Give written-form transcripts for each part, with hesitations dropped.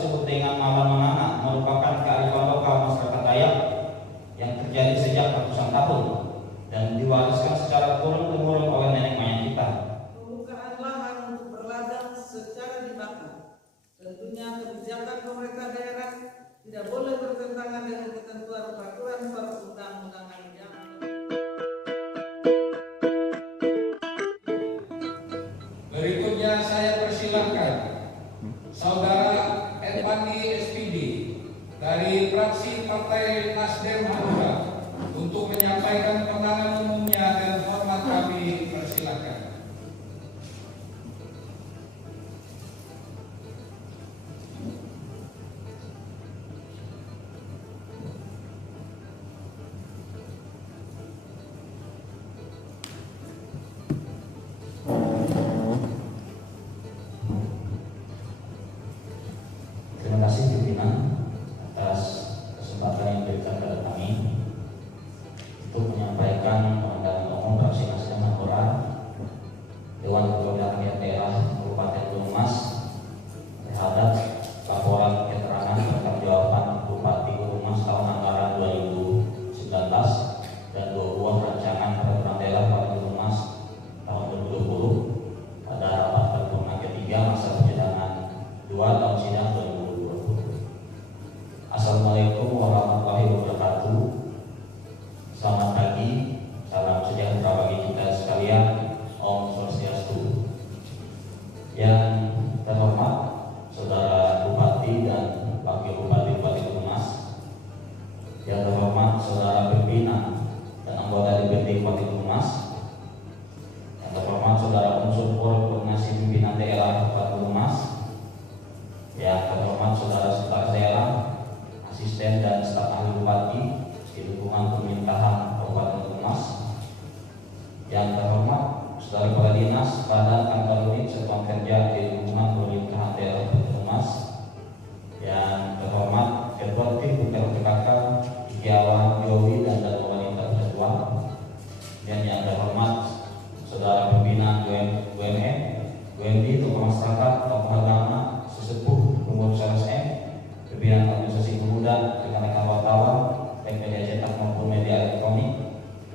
disebut dengan Malam Menana merupakan kearifan lokal masyarakat Dayak yang terjadi sejak ratusan tahun dan diwariskan secara turun-temurun oleh nenek moyang kita. Pembukaan lahan untuk berladang secara dibakar. Tentunya kebijakan pemerintah daerah tidak boleh bertentangan dengan ketentuan peraturan perundang-undangan yang Berikutnya saya persilahkan Saudara Epandi SPD dari fraksi Partai Nasdem Madura untuk menyampaikan pandangan umumnya dan hormat kami persilahkan. Terima kasih pimpinan atas kesempatan yang diberikan kepada kami untuk menyampaikan pandangan umum fraksi Nasdem Madura Dewan Perwakilan Rakyat Daerah Kabupaten Gunung Mas terhadap laporan keterangan pertanggungjawaban Bupati Gunung Mas tahun anggaran 2019 dan 2 buah rancangan peraturan daerah Kabupaten Gunung Mas tahun 2020 pada rapat paripurna ketiga masa persidangan 2 tahun sidang 2020. Assalamualaikum warahmatullahi wabarakatuh. Selamat pagi, salam sejahtera bagi kita sekalian. Om Swastiastu. Yang terhormat Saudara Bupati dan Wakil Bupati Gunung Mas, yang terhormat Saudara pimpinan dan anggota DPD Bupati Gunung Mas, yang terhormat Saudara unsur koordinasi pimpinan daerah Bupati Gunung Mas, yang terhormat Saudara Sekretaris Daerah, asisten dan staf ahli bupati di lingkungan pemerintahan Kabupaten Gunung Mas, yang terhormat Saudara Kepala Dinas Badan Kantor Unit Satuan Kerja di lingkungan pemerintahan daerah Gunung Mas, yang terhormat Ketua Tim Putra PKK Ikiawan Yowi dan Wanita Persatuan, dan yang terhormat Saudara pimpinan UMN, UMD, tokoh masyarakat, tokoh agama, sesepuh, pengurus LSM, pimpinan organisasi pemuda, rekan-rekan wartawan, baik media cetak maupun media elektronik,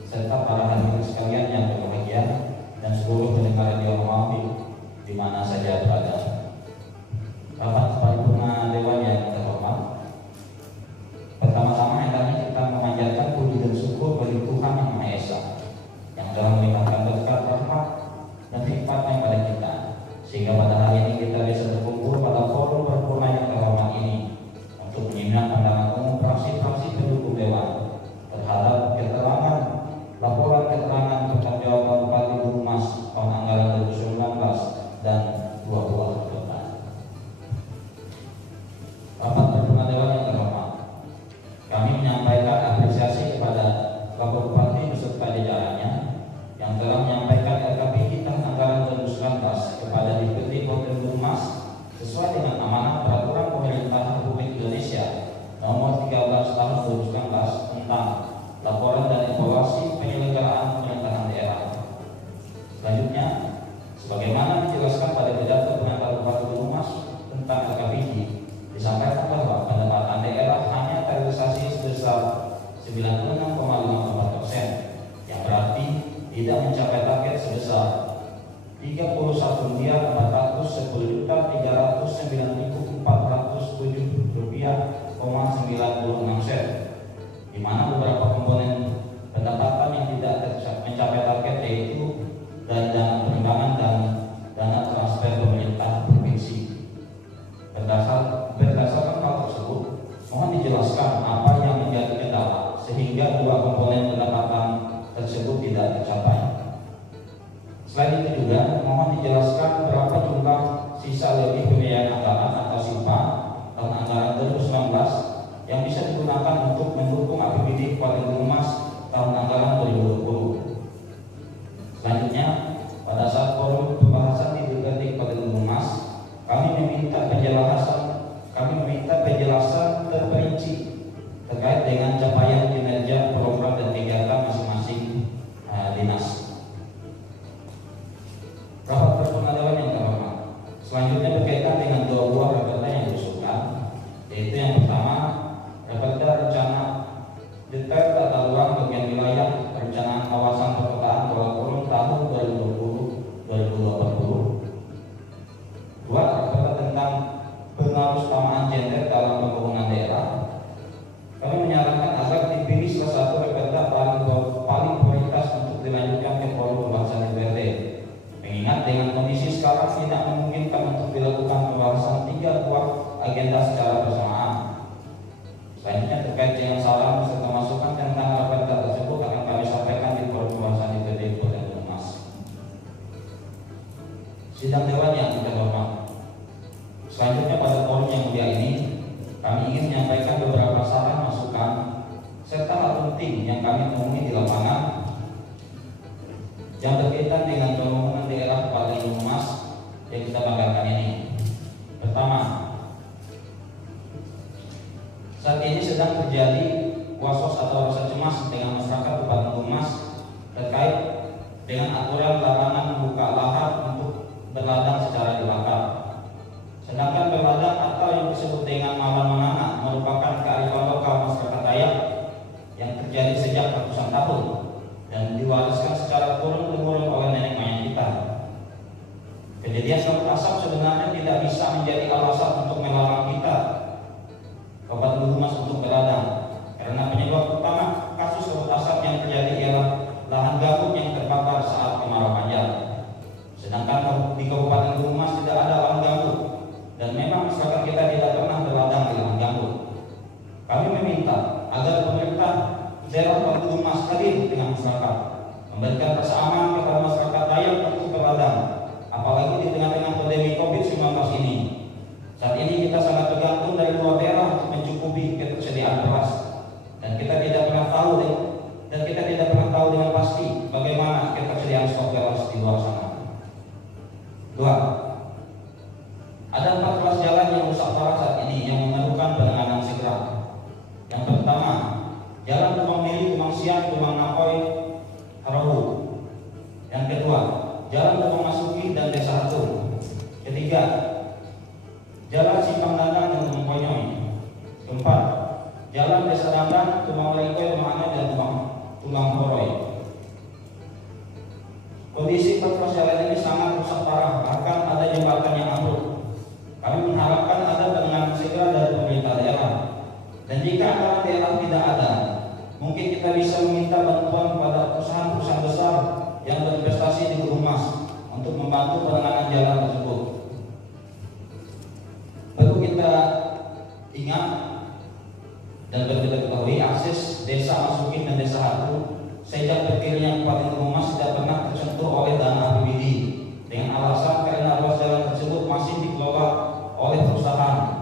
serta para hadirin sekalian yang berbahagia dan seluruh pendengar radio Mawati di mana saja berada. Rapat paripurna Dewan yang terhormat, pertama-tama hendaknya kita memanjatkan puji dan syukur bagi Tuhan Yang Maha Esa yang telah melimpahkan berkat rahmat dan hikmatnya pada kita, sehingga pada hari ini kita bisa berkumpul pada forum paripurna yang terhormat ini untuk menyimak pandangan umum fraksi-fraksi pendukung Dewan terhadap keterangan laporan keterangan pertanggungjawaban Bupati Gunung Mas tahun anggaran 2019 dan 2 buah tuntutan. Rapat paripurna Dewan yang terhormat, kami menyampaikan apresiasi kepada Bapak Bupati beserta jajarannya yang telah menyampaikan LKPI tahun anggaran 2019 kepada Deputi Kabupaten Gunung Mas sesuai dengan amanat peraturan pemerintah Republik Indonesia nomor 13 tahun 2019 tentang laporan dan evaluasi penyelenggaraan pemerintahan daerah. Selanjutnya, sebagaimana dijelaskan pada pidato pengantar Bupati Gunung Mas tentang LKPI, disampaikan bahwa pendapatan daerah hanya terrealisasi sebesar 96,54%, yang berarti tidak mencapai target sebesar 31.410.309.407 rupiah,96 sen, di mana beberapa komponen pendapatan yang tidak mencapai target yaitu dari dana pengembangan dan dana transfer pemerintah provinsi. Berdasarkan hal tersebut, mohon dijelaskan apa yang menjadi kendala sehingga 2 komponen pendapatan tersebut tidak tercapai. Selain itu juga mohon dijelaskan berapa jumlah sisa lebih pembiayaan anggaran atau SIPA tahun anggaran 2019 yang bisa digunakan untuk mendukung APBD Kabupaten Gunung Mas tahun anggaran 2020. Selanjutnya, pada saat forum pembahasan di DPRD Kabupaten Gunung Mas, kami meminta penjelasan terperinci terkait dengan capaian kinerja program dan kegiatan masing-masing dinas. Rapat paripurna Dewan yang terhormat, selanjutnya berkaitan dengan 2 buah raperda yang diusulkan, yaitu yang pertama, Raperda Rencana Detail Tata Ruang Bagian Wilayah Perencanaan Kawasan Perkotaan Kuala Kurung tahun 2020-2020. Dua, Raperda tentang pengarusamaan gender dalam pembangunan daerah. Kami menyarankan agar dipilih salah satu raperda paling prioritas untuk dilanjutkan ke forum pembahasan DPRD. Mengingat dengan kondisi sekarang tidak memungkinkan untuk dilakukan pembahasan 3 buah agenda secara bersamaan. Selanjutnya terkait dengan saran serta masukan tentang raperda tersebut akan kami sampaikan di forum pembahasan DPRD Kabupaten Banyumas. Sidang Dewan yang terhormat. Selanjutnya pada forum yang mulia ini, kami ingin menyampaikan beberapa saran masukan serta hal penting yang kami temui di lapangan yang berkaitan dengan pembangunan daerah Kabupaten Banyumas yang kita banggakan ini. Pertama, saat ini sedang terjadi was-was atau rasa cemas dengan masyarakat Kabupaten Banyumas terkait dengan aturan larangan membuka lahan untuk berladang secara dibakar. Sedangkan berladang atau yang disebut dengan malam menanam merupakan kearifan lokal masyarakat Dayak yang terjadi sejak ratusan tahun dan diwariskan secara turun-temurun oleh nenek moyang kita. Kejadian kabut asap sebenarnya tidak bisa menjadi alasan untuk melarang kita Kabupaten Banyumas untuk berladang, karena penyebab utama kasus kabut asap yang terjadi ialah lahan gambut yang terbakar saat kemarau panjang. Sedangkan di Kabupaten Banyumas tidak ada lahan gambut dan memang masyarakat kita tidak pernah berladang di lahan gambut. Kami meminta agar pemerintah daerah Kabupaten Banyumas hadir dengan masyarakat, memberikan rasa aman kepada masyarakat Dayak untuk berladang, apalagi di tengah-tengah pandemi COVID-19 ini. Saat ini kita sangat tergantung dari luar daerah untuk mencukupi ketersediaan beras, dan kita tidak pernah tahu dengan pasti bagaimana ketersediaan stok beras di luar sana. Dua, ada 4 ruas jalan yang rusak parah saat ini yang memerlukan penanganan segera. Yang pertama, Jalan Tumang Mili, Tumang Siang, Tumang Napoy, Harawu. Yang kedua, Jalan Tumang Masuki dan Desa Hatung. Ketiga, Jalan Simpang Dandang dan Tumang Konyoy. Keempat, Jalan Desa Dandang, Tumang Leikoy, Tumang Anoy dan Tumang Horoy. Kondisi 4 ruas jalan ini sangat rusak parah, bahkan ada jembatan yang ambruk. Kami mengharapkan ada penanganan segera dari pemerintah daerah. Dan jika anggaran daerah tidak ada, mungkin kita bisa meminta bantuan kepada perusahaan-perusahaan besar yang berinvestasi di Banyumas untuk membantu penanganan jalan tersebut. Perlu kita ingat dan kita ketahui, akses desa Masukin dan Desa Hatu sejak berdirinya Kabupaten Banyumas tidak pernah tersentuh oleh dana APBD dengan alasan karena ruas jalan tersebut masih dikelola oleh perusahaan.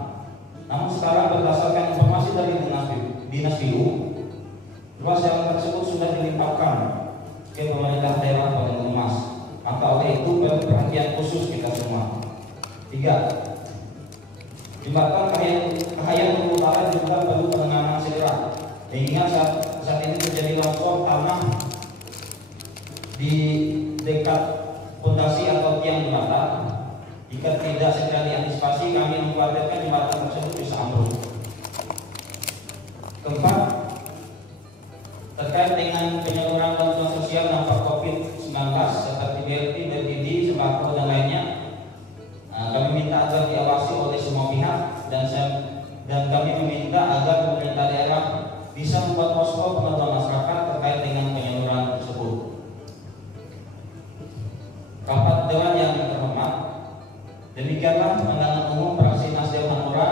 Namun sekarang berdasarkan informasi dari Dinas PU, ruas jalan tersebut sudah dilimpahkan ke pemerintah daerah Kabupaten Banyumas. Maka oleh itu perlu perhatian khusus kita semua. 3. Jembatan Kahayan Utara juga perlu penanganan segera. Mengingat saat ini terjadi longsor tanah di dekat fondasi atau tiang jembatan. Jika tidak segera diantisipasi, kami mengkhawatirkan jembatan tersebut bisa ambruk. Keempat, terkait dengan penyaluran bantuan sosial dampak COVID-19 seperti BLT, BPD, sembako dan lainnya, kami minta agar diawasi oleh semua pihak dan kami meminta agar pemerintah daerah bisa membuat posko pengaduan masyarakat terkait dengan penyaluran tersebut. Rapat Dewan yang terhormat, demikianlah pandangan umum fraksi Nasdem Hanura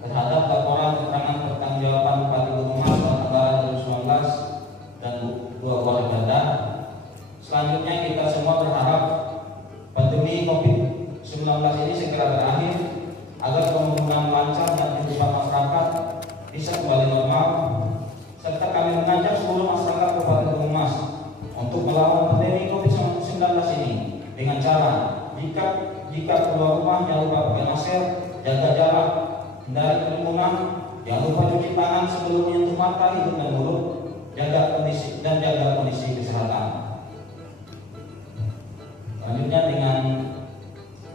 terhadap laporan keterangan pertanggungjawaban Bupati Banyumas tahun anggaran 2019 dan 2 buah raperda. Selanjutnya kita semua berharap pandemi COVID-19 ini segera berakhir agar pembangunan lancar dan kehidupan masyarakat bisa kembali normal, serta kami mengajak seluruh masyarakat Kabupaten Banyumas untuk melawan pandemi COVID-19 ini dengan cara jika keluar rumah jangan lupa pakai masker, jaga jarak, hindari kerumunan, jangan lupa cuci tangan sebelum menyentuh mata, hidung dan mulut, jaga kondisi kesehatan. Selanjutnya dengan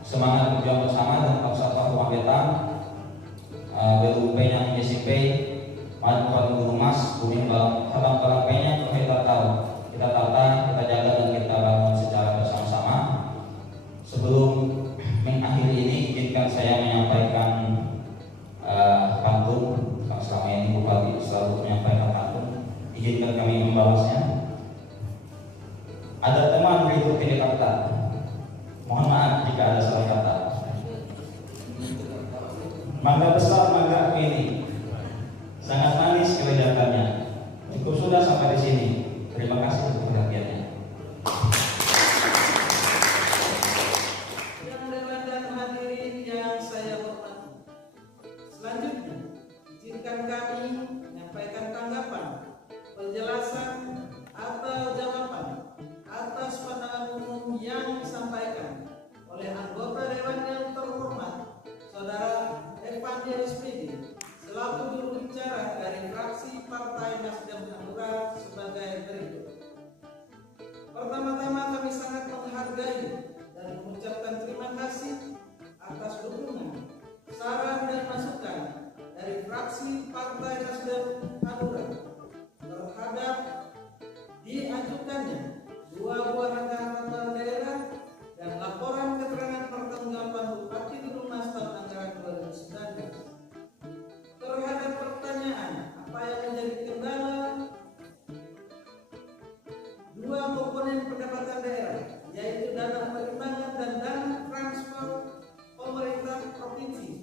semangat berjuang bersama dan paksa tahu pambetan izinkan saya menyampaikan pantun. Selama ini Bupati selalu menyampaikan pantun, izinkan kami membalasnya. Ada teman berikut ini kata, mohon maaf jika ada salah kata. Mangga besar mangga ini, sangat manis kelezatannya. Cukup sudah sampai di sini. Terima kasih untuk perhatiannya. Yang dewan dan hadirin yang saya hormati, selanjutnya izinkan kami menyampaikan tanggapan, penjelasan atau jawaban atas pandangan umum yang disampaikan oleh anggota dewan yang terhormat Saudara Epandi SPD selaku juru bicara dari fraksi Partai Nasdem Hanura sebagai berikut. Pertama-tama kami sangat menghargai dan mengucapkan terima kasih atas dukungan, saran dan masukan dari fraksi Partai Nasdem Hanura terhadap diajukannya 2 buah rangkaian peraturan daerah dan laporan keterangan pertanggungjawaban Bupati Gunung Mas tahun anggaran 2019. Terhadap pertanyaan apa yang menjadi kendala 2 komponen pendapatan daerah, yaitu dana perimbangan dan dana transfer pemerintah provinsi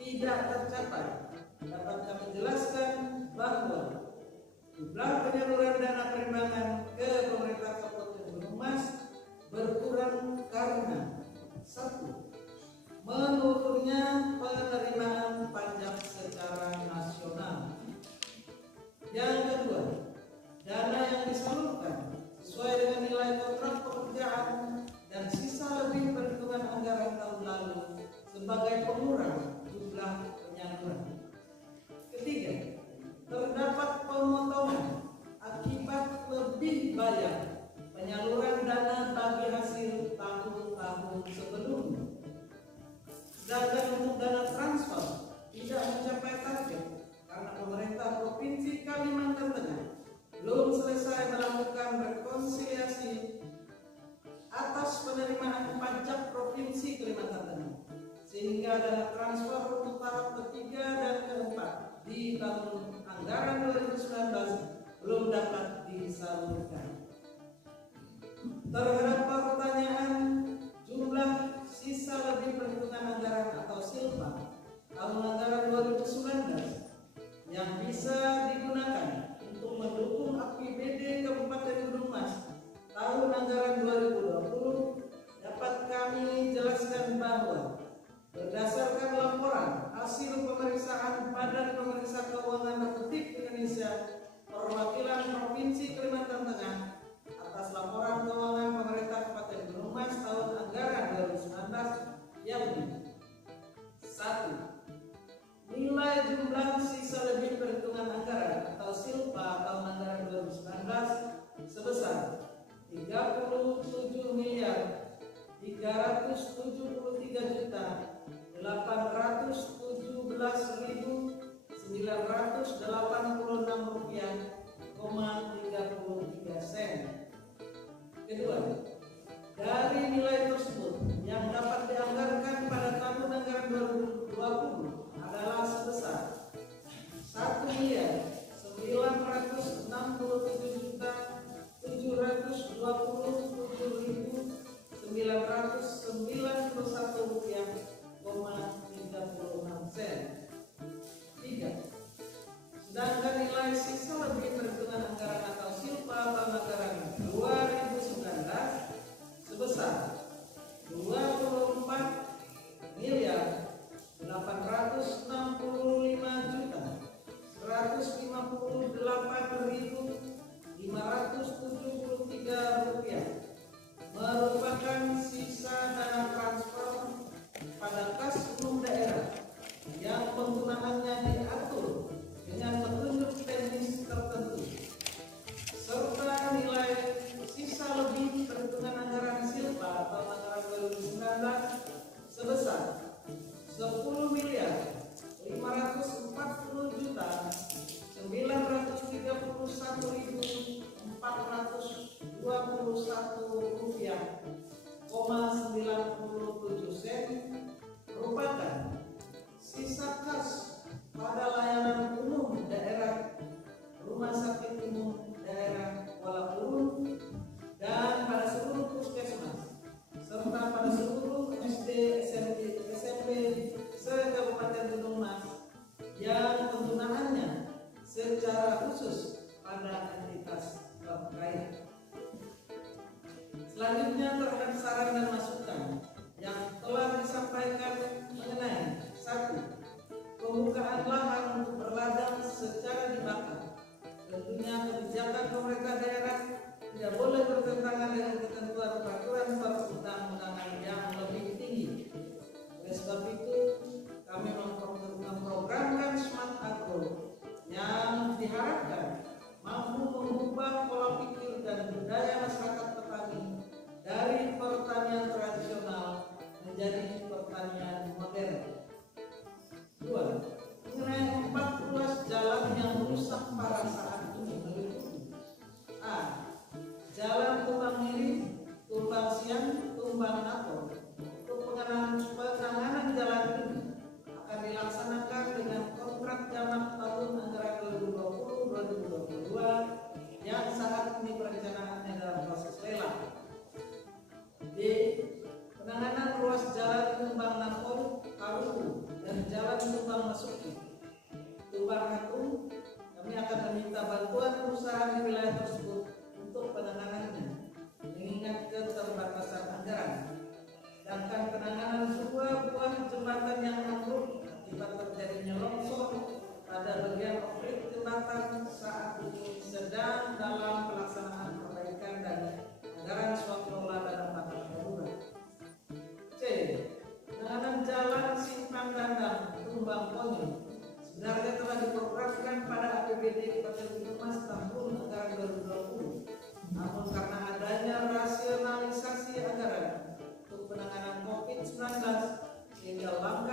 tidak tercapai, dapat kami jelaskan bahwa jumlah penyaluran dana perimbangan ke pemerintah Kabupaten Gunung Mas berkurang karena 1. Menurunnya penerimaan pajak secara nasional. Yang kedua, dana yang disalurkan sesuai dengan nilai kontrak pekerjaan dan sisa lebih perhitungan anggaran tahun lalu sebagai pengurang jumlah penyaluran. Ketiga, terdapat pemotongan akibat lebih bayar penyaluran dana bagi hasil tahun-tahun sebelumnya. Sedangkan untuk dana transfer tidak mencapai target karena pemerintah Provinsi Kalimantan Tengah belum selesai melakukan rekonsiliasi atas penerimaan pajak Provinsi Kalimantan Tengah, sehingga dana transfer untuk tahap ketiga dan keempat di tahun anggaran 2019 belum dapat disalurkan. Terhadap pertanyaan jumlah sisa lebih perhitungan anggaran atau SILPA tahun anggaran 2019 yang bisa digunakan untuk mendukung APBD Kabupaten Gunung Mas tahun anggaran 2020, dapat kami jelaskan bahwa berdasarkan laporan hasil pemeriksaan Badan Pemeriksa Keuangan Republik Indonesia Perwakilan Provinsi Kalimantan Tengah atas laporan keuangan pemerintah Kabupaten Gunung Mas tahun anggaran 2019 yakni 1. Nilai jumlah sisa lebih perhitungan anggaran atau SILPA tahun anggaran 2019 sebesar 37 miliar 373 juta 817.986 rupiah, 33 sen. Kedua, dari nilai tersebut yang dapat dianggarkan pada tahun anggaran 2020 adalah sebesar 1.727.991 rupiah, 36 sen. 3. Sedangkan nilai sisa lebih perhitungan anggaran atau SILPA tahun anggaran 2019 sebesar 24 miliar 865 juta 158.573 rupiah, merupakan sisa dana transfer pada kas umum daerah yang penggunaannya diatur dengan petunjuk teknis tertentu, serta nilai sisa lebih perhitungan anggaran SILPA tahun anggaran 2019 sebesar 10 miliar 540 juta 931.421 rupiah, 97 sen, merupakan mengubah pola pikir dan budaya masyarakat petani dari pertanian tradisional menjadi pertanian modern. 2. Mengenai 4 ruas jalan yang rusak parah saat ini meliputi: A. Jalan Tumbang Miri, Tumbang Siang, Tumbang Napo. Untuk penanganan jalan ini akan dilaksanakan dengan kontrak jamak tahun anggaran 2020-2022 yang saat ini perencanaannya dalam proses lelang. B. Penanganan ruas jalan Tumbang Napo, Karuku, dan jalan Tumbang Masuki, Tumbang Hatung. Kami akan meminta bantuan perusahaan di wilayah tersebut untuk penanganannya, mengingat keterbatasan anggaran. Sedangkan penanganan sebuah buah jembatan yang ambruk akibat terjadinya longsor pada bagian off-grid jembatan saat ini sedang dalam pelaksanaan perbaikan dan anggaran swaklola dana pangan darurat. C. Penanganan jalan Simpang Dandang, Tumbang Ponyo sebenarnya telah diprogramkan pada APBD Kabupaten Banyumas tahun anggaran 2020. Namun karena adanya rasionalisasi anggaran untuk penanganan COVID-19 sehingga lambat